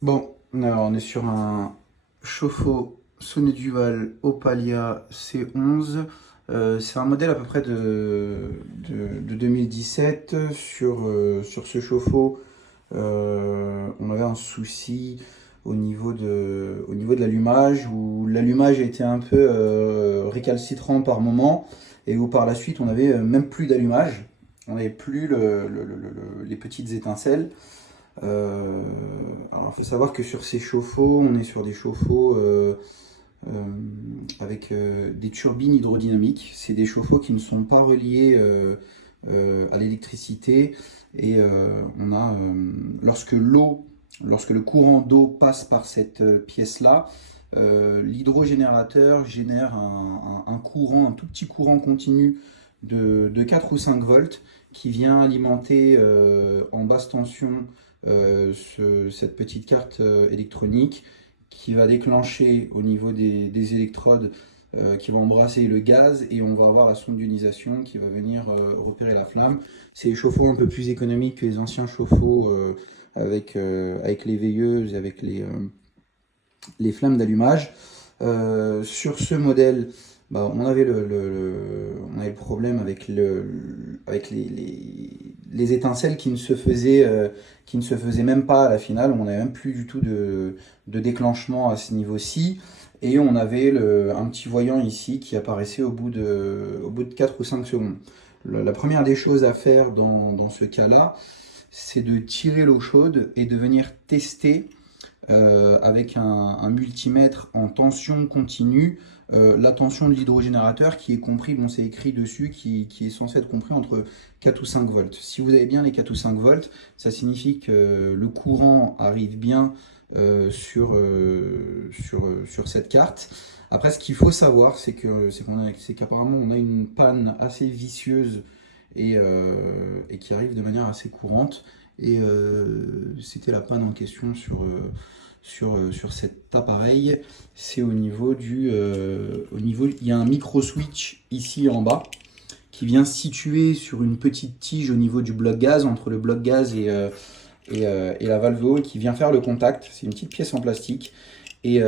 Bon, alors on est sur un chauffe-eau Sony Duval Opalia C11. C'est un modèle à peu près de 2017. Sur ce chauffe-eau, on avait un souci au niveau de l'allumage, où l'allumage était un peu récalcitrant par moment, et où par la suite on avait même plus d'allumage. On n'avait plus les petites étincelles. Euh, alors, il faut savoir que sur ces chauffe-eau, on est sur des chauffe-eau euh, avec des turbines hydrodynamiques. C'est des chauffe-eau qui ne sont pas reliés à l'électricité. Et lorsque le courant d'eau passe par cette pièce-là, l'hydrogénérateur génère un courant, un tout petit courant continu de 4 ou 5 volts qui vient alimenter en basse tension cette petite carte électronique qui va déclencher au niveau des électrodes, qui va embrasser le gaz, et on va avoir la sonde d'ionisation qui va venir repérer la flamme. C'est des chauffe-eau un peu plus économiques que les anciens chauffe-eau avec les veilleuses et avec les flammes d'allumage. Sur ce modèle, bah, on avait le problème avec les étincelles qui ne se faisaient même pas à la finale. On n'avait même plus du tout de déclenchement à ce niveau-ci. Et on avait un petit voyant ici qui apparaissait au bout de 4 ou 5 secondes. La première des choses à faire dans ce cas-là, c'est de tirer l'eau chaude et de venir tester avec un multimètre en tension continue, la tension de l'hydrogénérateur qui est compris, bon c'est écrit dessus, qui est censé être compris entre 4 ou 5 volts. Si vous avez bien les 4 ou 5 volts, ça signifie que le courant arrive bien sur cette carte. Après, ce qu'il faut savoir, c'est qu'apparemment on a une panne assez vicieuse et qui arrive de manière assez courante. Et c'était la panne en question sur cet appareil. C'est il y a un micro switch ici en bas qui vient se situer sur une petite tige au niveau du bloc gaz, entre le bloc gaz et la valve eau, et qui vient faire le contact. C'est une petite pièce en plastique. Et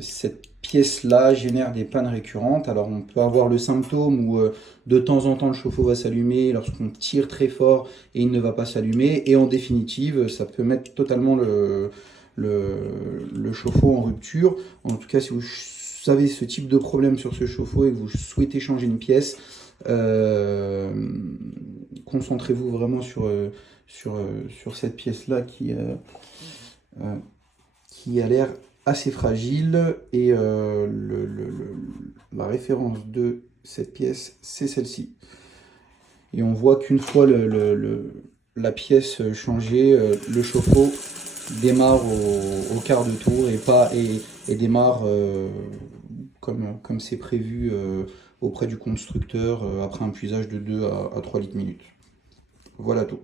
cette pièce-là génère des pannes récurrentes. Alors on peut avoir le symptôme où de temps en temps le chauffe-eau va s'allumer lorsqu'on tire très fort et il ne va pas s'allumer. Et en définitive, ça peut mettre totalement le chauffe-eau en rupture. En tout cas, si vous avez ce type de problème sur ce chauffe-eau et que vous souhaitez changer une pièce, euh, concentrez-vous vraiment sur cette pièce-là euh, qui a l'air assez fragile. Et la référence de cette pièce, c'est celle-ci. Et on voit qu'une fois la pièce changée, le chauffe-eau démarre au quart de tour et démarre comme c'est prévu auprès du constructeur après un puisage de 2 à 3 litres minute. Voilà tout.